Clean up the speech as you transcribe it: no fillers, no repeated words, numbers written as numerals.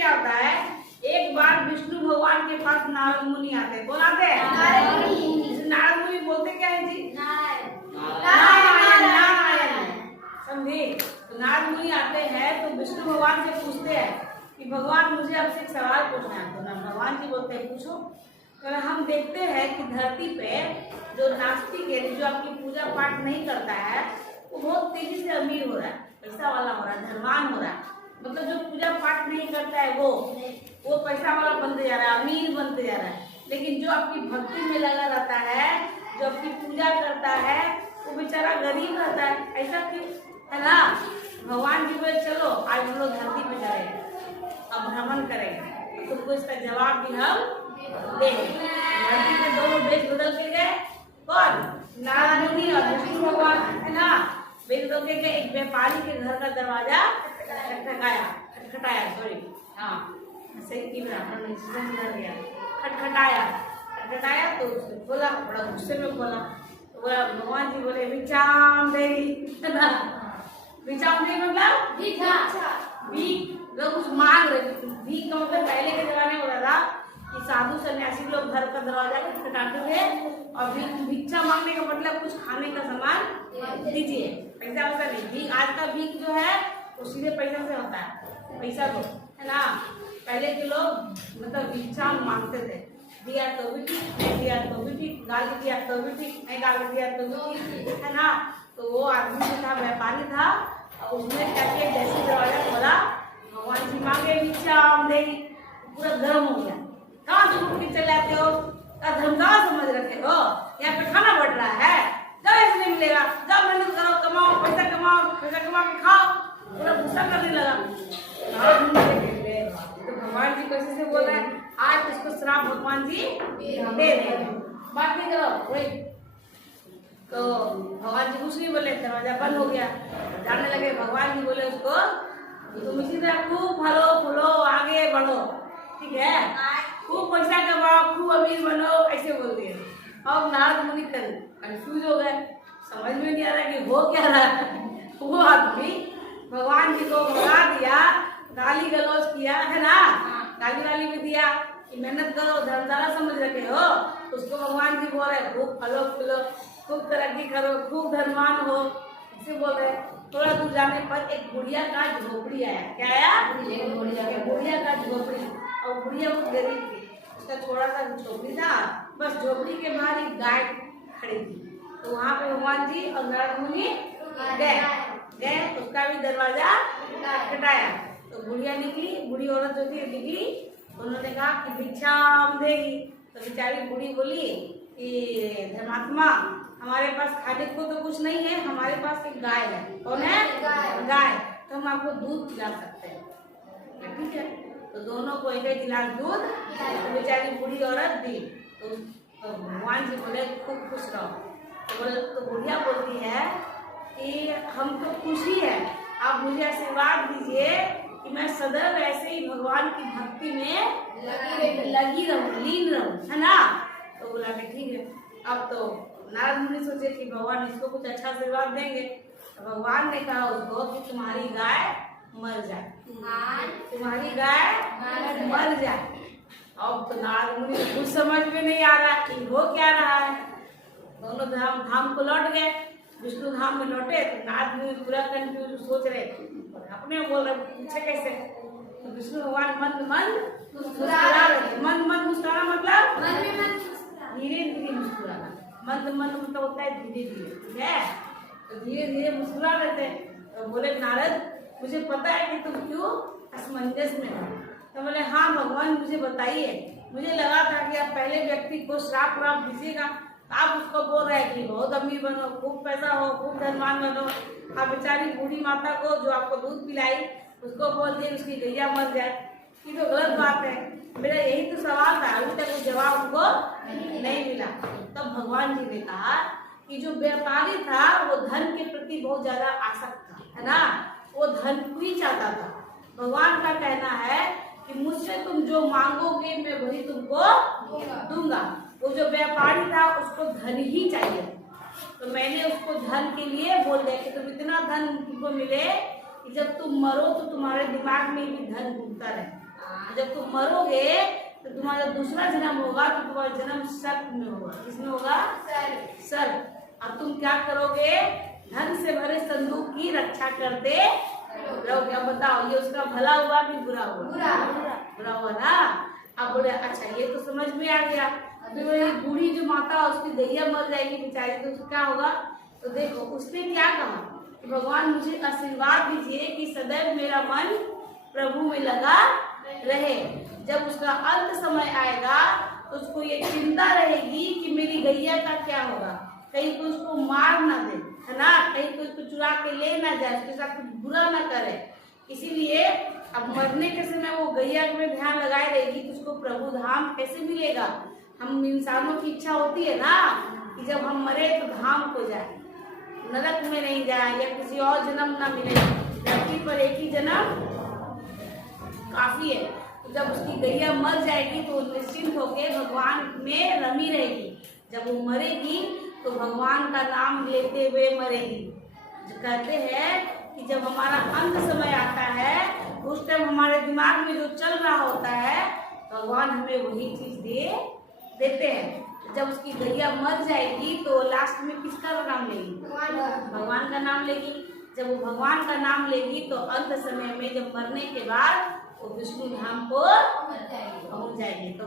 क्या होता है, एक बार विष्णु भगवान के पास नारद मुनि आते हैं। कौन आते हैं? नारद मुनि बोलते क्या है जी? नारायण नारायण। समझे? तो नारद मुनि आते हैं तो विष्णु भगवान से पूछते हैं कि भगवान मुझे आपसे एक सवाल पूछना है। तो भगवान जी बोलते हैं पूछो। तो हम देखते हैं कि धरती पे जो नास्तिक है, जो आपकी पूजा पाठ नहीं करता है, वो बहुत तेजी से अमीर हो रहा है, पैसा वाला हो रहा है, धनवान हो रहा है। मतलब जो पूजा पाठ नहीं करता है वो पैसा वाला बनते जा रहा है, अमीर बनते जा रहा है। लेकिन जो आपकी भक्ति में लगा रहता है, जो आपकी पूजा करता है, वो बेचारा गरीब रहता है। ऐसा क्यों है ना? भगवान जी बोले चलो आज हम लोग धरती पे जाएंगे, अब भ्रमण करेंगे, तो तुमको इसका जवाब भी हम देंगे। धरती पे दोनों भेष बदल के गए। कौन? नारद मुनि और विष्णु भगवान, है ना? भेष बदल के गए। एक व्यापारी के घर का दरवाजा खटखटाया, सॉरी, हाँ सही की ब्राह्मण सुधर गया। खटखटाया तो उसने खोला, बड़ा गुस्से में खोला। तो बोला भगवान जी बोले भिक्षाम देवी, है ना? भिक्षाम देवी मतलब भीख, लोग कुछ मांग रहे। भीख का मतलब पहले के जमाने में होता था कि साधु सन्यासी लोग घर का दरवाजा खटखटाते थे और भिक्षा मांगने का मतलब कुछ खाने का सामान दीजिए, पैसा वैसा नहीं। भीख, आज का भीख जो है वो सीधे पैसा से होता है, पैसा दो, है ना? पहले के लोग मतलब भिक्षा मांगते थे, दिया तो भी ठीक, नहीं दिया तो भी ठीक, गाली दिया तो भी ठीक, नहीं गाली दिया तो भी ठीक, है ना? तो वो आदमी जो था व्यापारी था और उसने क्या किया, जैसे दरवाजा खोला भगवान जी मांगे भिक्षा देगी, पूरा गर्म हो गया। कहाँ से उठ के चले आते हो? धर्म कहाँ समझ रखे हो? यहाँ पे खाना बढ़ रहा है, जब ऐसे नहीं मिलेगा, जब मेहनत करो, कमाओ, पैसा कमा के खाओ। पूरा गुस्सा करने लगा। तो भगवान जी कैसे से बोल रहे हैं, आज उसको श्राप भगवान जी दे रहे हैं, बात नहीं करो वही। तो भगवान जी कुछ नहीं बोले, दरवाजा बंद हो गया। जाने लगे। भगवान जी बोले उसको तुम इसी तरह खूब फलो फूलो, आगे बढ़ो, ठीक है, खूब पैसा कमाओ, खूब अमीर बनो, ऐसे बोल दिए। अब नारद मुनि कंफ्यूज हो गए, समझ में नहीं आ रहा कि हो क्या रहा है। वो आदमी भगवान जी को भगा दिया, गाली गलौज किया, है ना? गाली भी दिया कि मेहनत करो, धर्मशाला समझ रखे हो। उसको भगवान जी बोल रहे खूब फलो फूलो, खूब तरक्की करो, खूब धनवान हो, इसे बोल रहे। थोड़ा दूर जाने पर एक बुढ़िया का झोपड़ी आया। क्या आया? बुढ़िया का झोपड़ी। और बुढ़िया बहुत गरीब थी, उसका छोटा सा झोपड़ी था, बस झोपड़ी के बाहर एक गाय खड़ी थी। तो वहाँ पे भगवान जी और नारद मुनि गए, उसका भी दरवाजा खटखटाया। तो बुढ़िया निकली, बूढ़ी औरत जो थी निकली, उन्होंने कहा कि भिक्षाम देगी। तो बेचारी बूढ़ी बोली कि धर्मात्मा, हमारे पास खाने को तो कुछ नहीं है, हमारे पास एक गाय है। कौन है? गाय। तो हम आपको दूध पिला सकते हैं, ठीक है? तो दोनों को एक गिलास दूध तो बेचारी बूढ़ी औरत दी। तो भगवान जी बोले खूब खुश रहो। तो बुढ़िया बोलती है कि हम तो खुश ही है, आप मुझे आशीर्वाद दीजिए कि मैं सदैव ऐसे ही भगवान की भक्ति में लगी रहूं, लीन रहूं, है ना? तो बोला कि ठीक है। अब तो नारद मुनि सोचे कि भगवान इसको कुछ अच्छा आशीर्वाद देंगे। तो भगवान ने कहा उसको कि तुम्हारी गाय मर जाए, तुम्हारी गाय मर जाए। अब तो नारद मुनि को कुछ समझ में नहीं आ रहा कि हो क्या रहा है। दोनों धाम को लौट गए। विष्णु धाम में लौटे तो नारद मुनि पूरा कंफ्यूज, सोच रहे, अपने बोल रहे पूछे कैसे। तो विष्णु भगवान मन मुस्कुरा रहे। मन मुस्कुराना मतलब धीरे धीरे मुस्कुराना। मन मतलब होता है धीरे धीरे, ठीक है? तो धीरे धीरे मुस्कुरा रहे थे। तो बोले नारद, मुझे पता है कि तुम क्यों असमंजस में हो। तो बोले हाँ भगवान, मुझे बताइए। मुझे लगा था कि आप पहले व्यक्ति को श्राप व्राप दीजिएगा, आप उसको बोल रहे हैं कि बहुत अमीर बनो, खूब पैसा हो, खूब धनवान बनो। आप बेचारी बूढ़ी माता को जो आपको दूध पिलाई, उसको बोल दिए उसकी गैया मर जाए, ये तो गलत बात है। मेरा यही तो सवाल था, अभी तक जवाब उनको नहीं मिला। तब भगवान जी ने कहा कि जो व्यापारी था वो धन के प्रति बहुत ज्यादा आसक्त था, है ना? वो धन ही चाहता था। भगवान का कहना है कि मुझसे तुम जो मांगोगे मैं वही तुमको दूंगा। वो जो व्यापारी था उसको धन ही चाहिए, तो मैंने उसको धन के लिए बोल दिया कि तुम इतना धन तुमको मिले कि जब तुम मरो तो तुम्हारे दिमाग में भी धन घूमता रहे। जब तुम मरोगे तो तुम्हारा दूसरा जन्म होगा तो तुम्हारा जन्म सर्प में होगा। किसमें होगा? सर्प। अब तुम क्या करोगे? धन से भरे संदूक की रक्षा करते रहोगे। अब बताओ ये उसका भला हुआ कि बुरा हुआ? बुरा हुआ ना। अब बोले अच्छा ये तो समझ में आ गया। तो ये बूढ़ी जो माता उसकी दैया मर जाएगी बेचारी, तो उसको क्या होगा? तो देखो उसने क्या कहा कि भगवान मुझे आशीर्वाद दीजिए कि सदैव मेरा मन प्रभु में लगा रहे। जब उसका अंत समय आएगा तो उसको ये चिंता रहेगी कि मेरी गैया का क्या होगा, कहीं कोई उसको मार ना दे, है ना, कहीं कोई उसको चुरा के ले ना जाए, उसके साथ कुछ बुरा ना करे। इसीलिए अब मरने के समय वो गैया में ध्यान लगाए रहेगी कि उसको प्रभु धाम कैसे मिलेगा। हम इंसानों की इच्छा होती है ना कि जब हम मरे तो धाम को जाए, नरक में नहीं जाए या किसी और जन्म ना मिले। धरती पर एक ही जन्म काफी है। तो जब उसकी गैया मर जाएगी तो निश्चिंत होकर भगवान में रमी रहेगी। जब वो मरेगी तो भगवान का नाम लेते हुए मरेगी। जो कहते हैं कि जब हमारा अंत समय आता है उस टाइम हमारे दिमाग में जो चल रहा होता है भगवान हमें वही चीज देते हैं। जब उसकी गैया मर जाएगी तो लास्ट में किसका नाम लेगी? भगवान का नाम लेगी। जब वो भगवान का नाम लेगी तो अंत समय में जब मरने के बाद वो विष्णु धाम को पहुंच जाएगी। तो